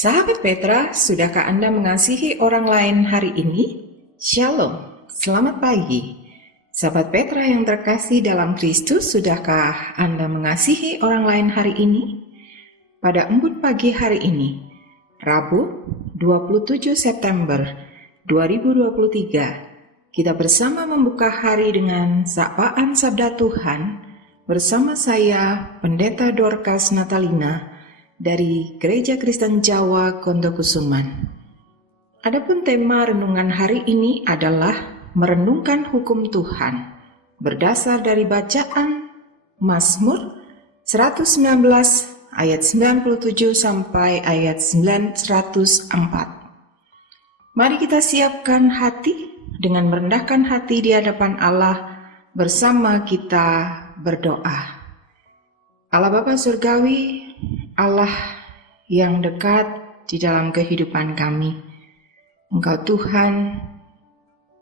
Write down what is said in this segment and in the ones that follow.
Sahabat Petra, sudahkah Anda mengasihi orang lain hari ini? Shalom, selamat pagi. Sahabat Petra yang terkasih dalam Kristus, sudahkah Anda mengasihi orang lain hari ini? Pada embun pagi hari ini, Rabu 27 September 2023, kita bersama membuka hari dengan sapaan Sabda Tuhan bersama saya, Pendeta Dorcas Natalina, dari Gereja Kristen Jawa Kondokusuman. Adapun tema renungan hari ini adalah merenungkan hukum Tuhan, berdasar dari bacaan Mazmur 119 ayat 97 sampai ayat 104. Mari kita siapkan hati dengan merendahkan hati di hadapan Allah bersama kita berdoa. Allah Bapa Surgawi, Allah yang dekat di dalam kehidupan kami. Engkau Tuhan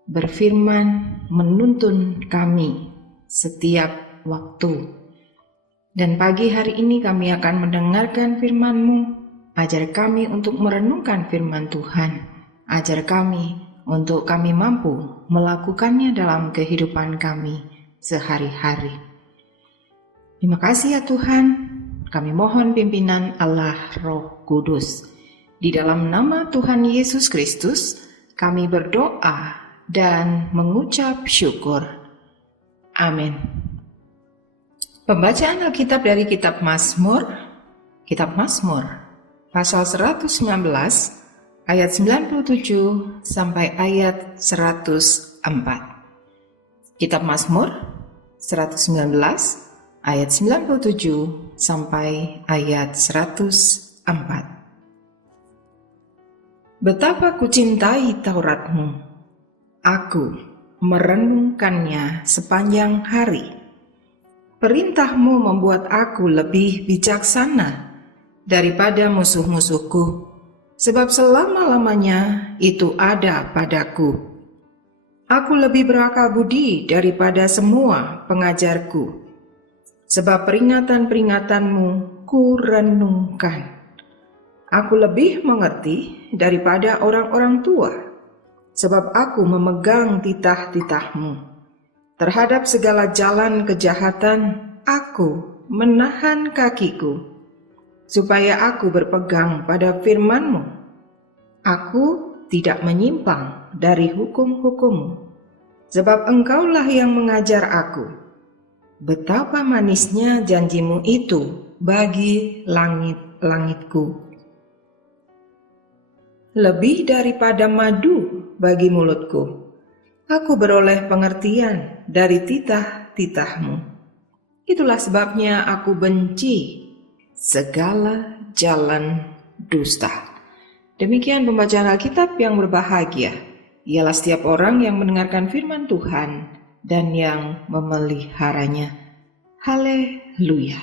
berfirman menuntun kami setiap waktu. Dan pagi hari ini kami akan mendengarkan firman-Mu. Ajar kami untuk merenungkan firman Tuhan. Ajar kami untuk kami mampu melakukannya dalam kehidupan kami sehari-hari. Terima kasih ya Tuhan. Kami mohon pimpinan Allah Roh Kudus. Di dalam nama Tuhan Yesus Kristus, kami berdoa dan mengucap syukur. Amin. Pembacaan Alkitab dari Kitab Mazmur, pasal 119, ayat 97 sampai ayat 104. Kitab Mazmur 119, ayat 97 sampai ayat 104. Betapa kucintai Taurat-Mu, aku merenungkannya sepanjang hari. Perintah-Mu membuat aku lebih bijaksana daripada musuh-musuhku, sebab selama-lamanya itu ada padaku. Aku lebih berakal budi daripada semua pengajarku, sebab peringatan-peringatan-Mu ku renungkan. Aku lebih mengerti daripada orang-orang tua, sebab aku memegang titah-titah-Mu. Terhadap segala jalan kejahatan, aku menahan kakiku, supaya aku berpegang pada firman-Mu. Aku tidak menyimpang dari hukum-hukum-Mu, sebab Engkaulah yang mengajar aku. Betapa manisnya janji-Mu itu bagi langit-langitku. Lebih daripada madu bagi mulutku. Aku beroleh pengertian dari titah-titah-Mu. Itulah sebabnya aku benci segala jalan dusta. Demikian pembacaan Alkitab yang berbahagia. Ialah setiap orang yang mendengarkan firman Tuhan dan yang memeliharanya. Haleluya.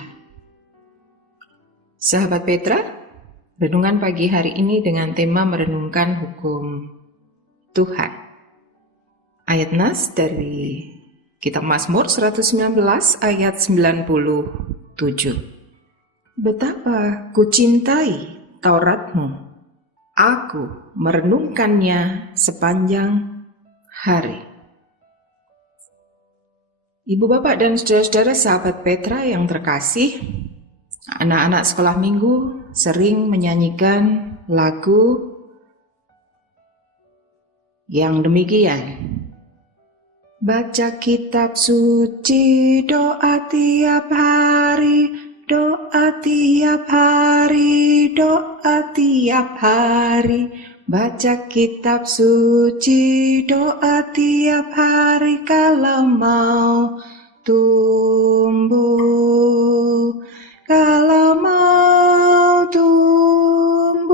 Sahabat Petra, renungan pagi hari ini dengan tema merenungkan hukum Tuhan. Ayat nas dari Kitab Mazmur 119 ayat 97. Betapa kucintai Taurat-Mu, aku merenungkannya sepanjang hari. Ibu, bapak, dan saudara-saudara sahabat Petra yang terkasih, anak-anak sekolah minggu sering menyanyikan lagu yang demikian. Baca kitab suci, doa tiap hari, doa tiap hari, doa tiap hari. Baca kitab suci, doa tiap hari kalau mau tumbuh, kalau mau tumbuh,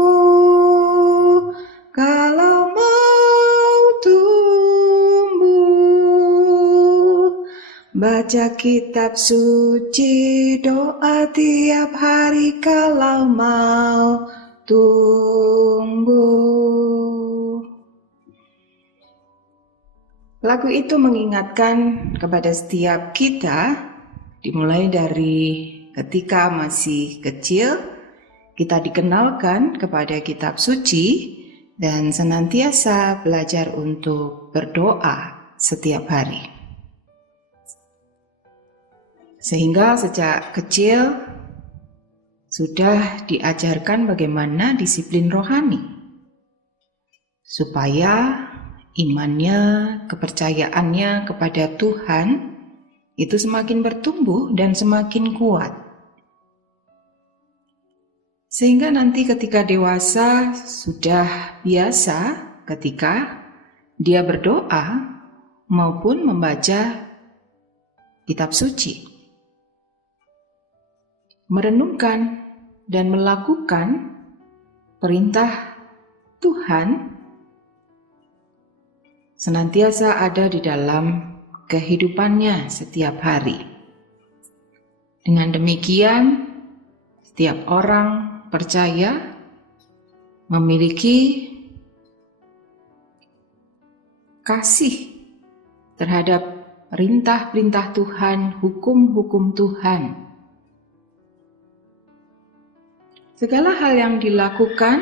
kalau mau tumbuh. Baca kitab suci, doa tiap hari kalau mau tumbuh. Lagu itu mengingatkan kepada setiap kita, dimulai dari ketika masih kecil, kita dikenalkan kepada kitab suci dan senantiasa belajar untuk berdoa setiap hari. Sehingga sejak kecil sudah diajarkan bagaimana disiplin rohani, supaya imannya, kepercayaannya kepada Tuhan itu semakin bertumbuh dan semakin kuat. Sehingga nanti ketika dewasa sudah biasa ketika dia berdoa maupun membaca kitab suci, merenungkan dan melakukan perintah Tuhan senantiasa ada di dalam kehidupannya setiap hari. Dengan demikian, setiap orang percaya memiliki kasih terhadap perintah-perintah Tuhan, hukum-hukum Tuhan. Segala hal yang dilakukan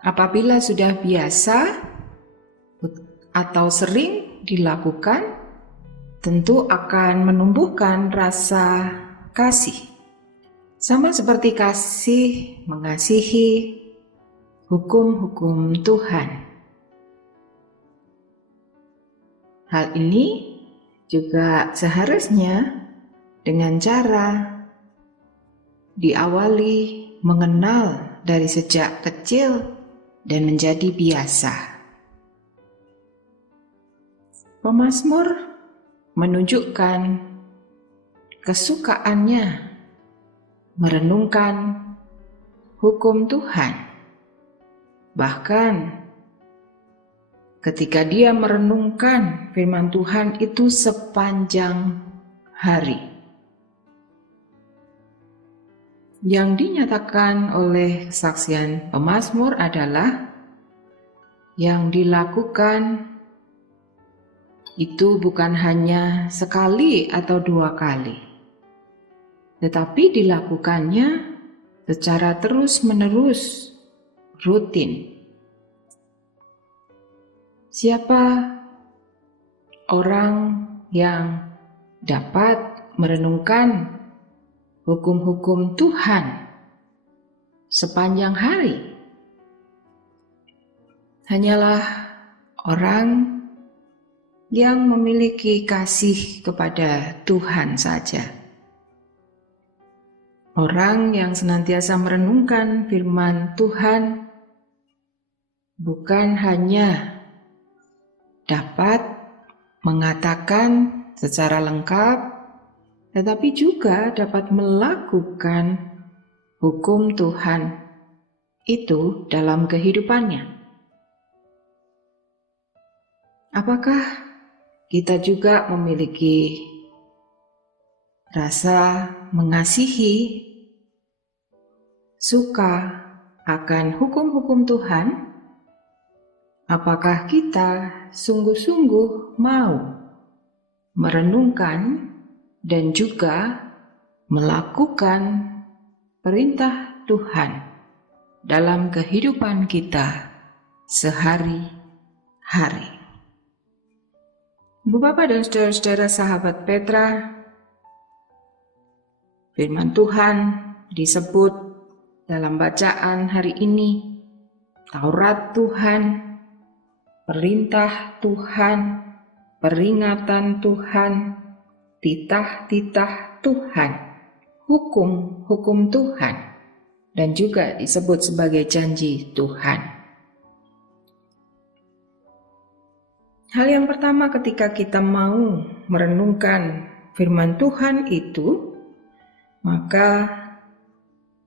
apabila sudah biasa atau sering dilakukan, tentu akan menumbuhkan rasa kasih. Sama seperti kasih mengasihi hukum-hukum Tuhan. Hal ini juga seharusnya dengan cara diawali mengenal dari sejak kecil dan menjadi biasa. Pemazmur menunjukkan kesukaannya merenungkan hukum Tuhan. Bahkan ketika dia merenungkan firman Tuhan itu sepanjang hari. Yang dinyatakan oleh kesaksian pemazmur adalah yang dilakukan itu bukan hanya sekali atau dua kali, tetapi dilakukannya secara terus-menerus, rutin. Siapa orang yang dapat merenungkan hukum-hukum Tuhan sepanjang hari? Hanyalah orang yang memiliki kasih kepada Tuhan saja. Orang yang senantiasa merenungkan firman Tuhan bukan hanya dapat mengatakan secara lengkap, tetapi juga dapat melakukan hukum Tuhan itu dalam kehidupannya. Apakah kita juga memiliki rasa mengasihi, suka akan hukum-hukum Tuhan? Apakah kita sungguh-sungguh mau merenungkan dan juga melakukan perintah Tuhan dalam kehidupan kita sehari-hari? Ibu Bapak dan saudara-saudara sahabat Petra, firman Tuhan disebut dalam bacaan hari ini, Taurat Tuhan, perintah Tuhan, peringatan Tuhan, titah-titah Tuhan, hukum-hukum Tuhan, dan juga disebut sebagai janji Tuhan. Hal yang pertama ketika kita mau merenungkan firman Tuhan itu, maka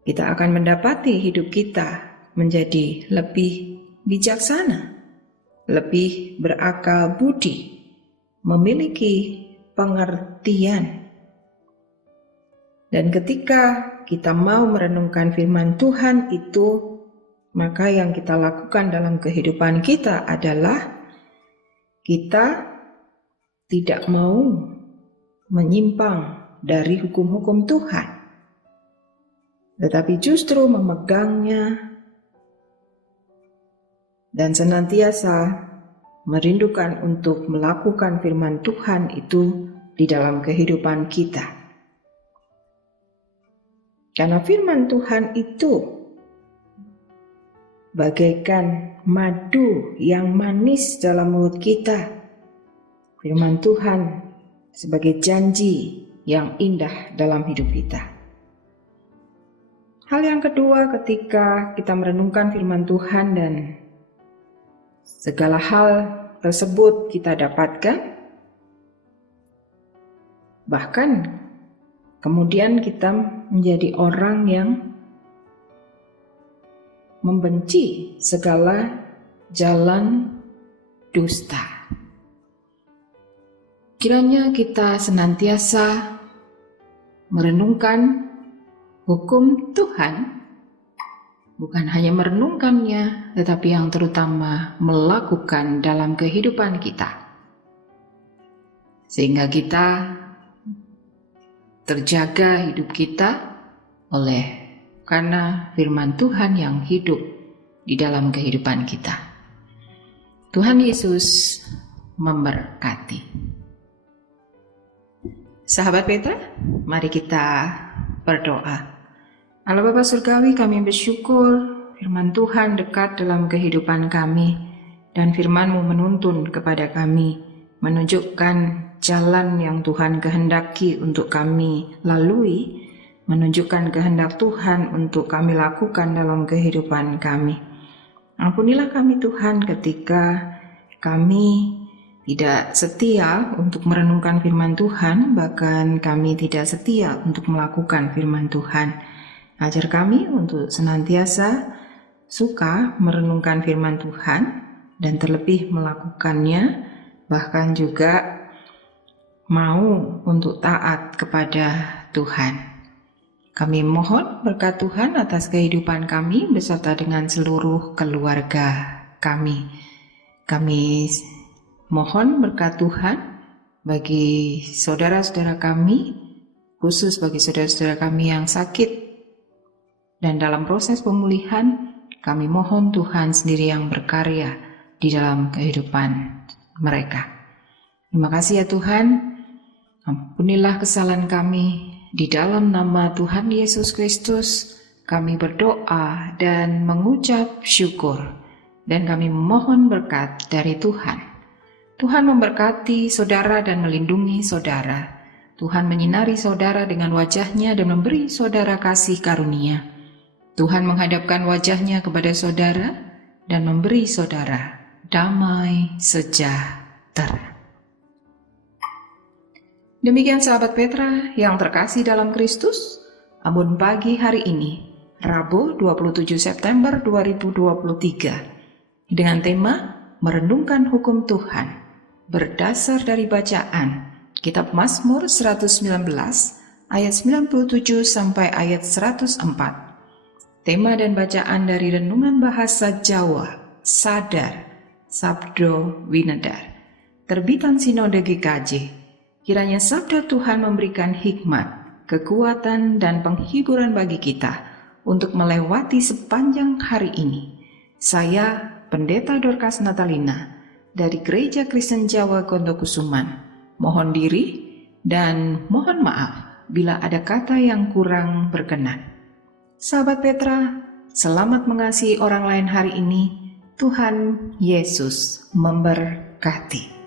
kita akan mendapati hidup kita menjadi lebih bijaksana, lebih berakal budi, memiliki pengertian. Dan ketika kita mau merenungkan firman Tuhan itu, maka yang kita lakukan dalam kehidupan kita adalah kita tidak mau menyimpang dari hukum-hukum Tuhan. tetapi justru memegangnya dan senantiasa merindukan untuk melakukan firman Tuhan itu di dalam kehidupan kita. Karena firman Tuhan itu bagaikan madu yang manis dalam mulut kita. Firman Tuhan sebagai janji yang indah dalam hidup kita. Hal yang kedua, ketika kita merenungkan firman Tuhan dan segala hal tersebut kita dapatkan, bahkan kemudian kita menjadi orang yang membenci segala jalan dusta. Kiranya kita senantiasa merenungkan hukum Tuhan, bukan hanya merenungkannya, tetapi yang terutama melakukan dalam kehidupan kita. Sehingga kita terjaga hidup kita karena firman Tuhan yang hidup di dalam kehidupan kita. Tuhan Yesus memberkati. Sahabat Petra, mari kita berdoa. Allah Bapa Surgawi, kami bersyukur firman Tuhan dekat dalam kehidupan kami, dan firman-Mu menuntun kepada kami, menunjukkan jalan yang Tuhan kehendaki untuk kami lalui, menunjukkan kehendak Tuhan untuk kami lakukan dalam kehidupan kami. Ampunilah kami Tuhan ketika kami tidak setia untuk merenungkan firman Tuhan, bahkan kami tidak setia untuk melakukan firman Tuhan. Ajar kami untuk senantiasa suka merenungkan firman Tuhan dan terlebih melakukannya, bahkan juga mau untuk taat kepada Tuhan. Kami mohon berkat Tuhan atas kehidupan kami beserta dengan seluruh keluarga kami. Kami mohon berkat Tuhan bagi saudara-saudara kami, khusus bagi saudara-saudara kami yang sakit. Dan dalam proses pemulihan, kami mohon Tuhan sendiri yang berkarya di dalam kehidupan mereka. Terima kasih ya Tuhan, ampunilah kesalahan kami. Di dalam nama Tuhan Yesus Kristus, kami berdoa dan mengucap syukur. Dan kami memohon berkat dari Tuhan. Tuhan memberkati saudara dan melindungi saudara. Tuhan menyinari saudara dengan wajah-Nya dan memberi saudara kasih karunia. Tuhan menghadapkan wajah-Nya kepada saudara dan memberi saudara damai sejahtera. Demikian sahabat Petra yang terkasih dalam Kristus, Ambon pagi hari ini, Rabu 27 September 2023, dengan tema Merenungkan Hukum Tuhan, berdasar dari bacaan Kitab Mazmur 119 ayat 97 sampai ayat 104. Tema dan bacaan dari renungan bahasa Jawa, Sadar, Sabdo Winedar, terbitan Sinode GKJ. Kiranya sabda Tuhan memberikan hikmat, kekuatan, dan penghiburan bagi kita untuk melewati sepanjang hari ini. Saya, Pendeta Dorcas Natalina, dari Gereja Kristen Jawa Gondokusuman, mohon diri dan mohon maaf bila ada kata yang kurang berkenan. Sahabat Petra, selamat mengasihi orang lain hari ini. Tuhan Yesus memberkati.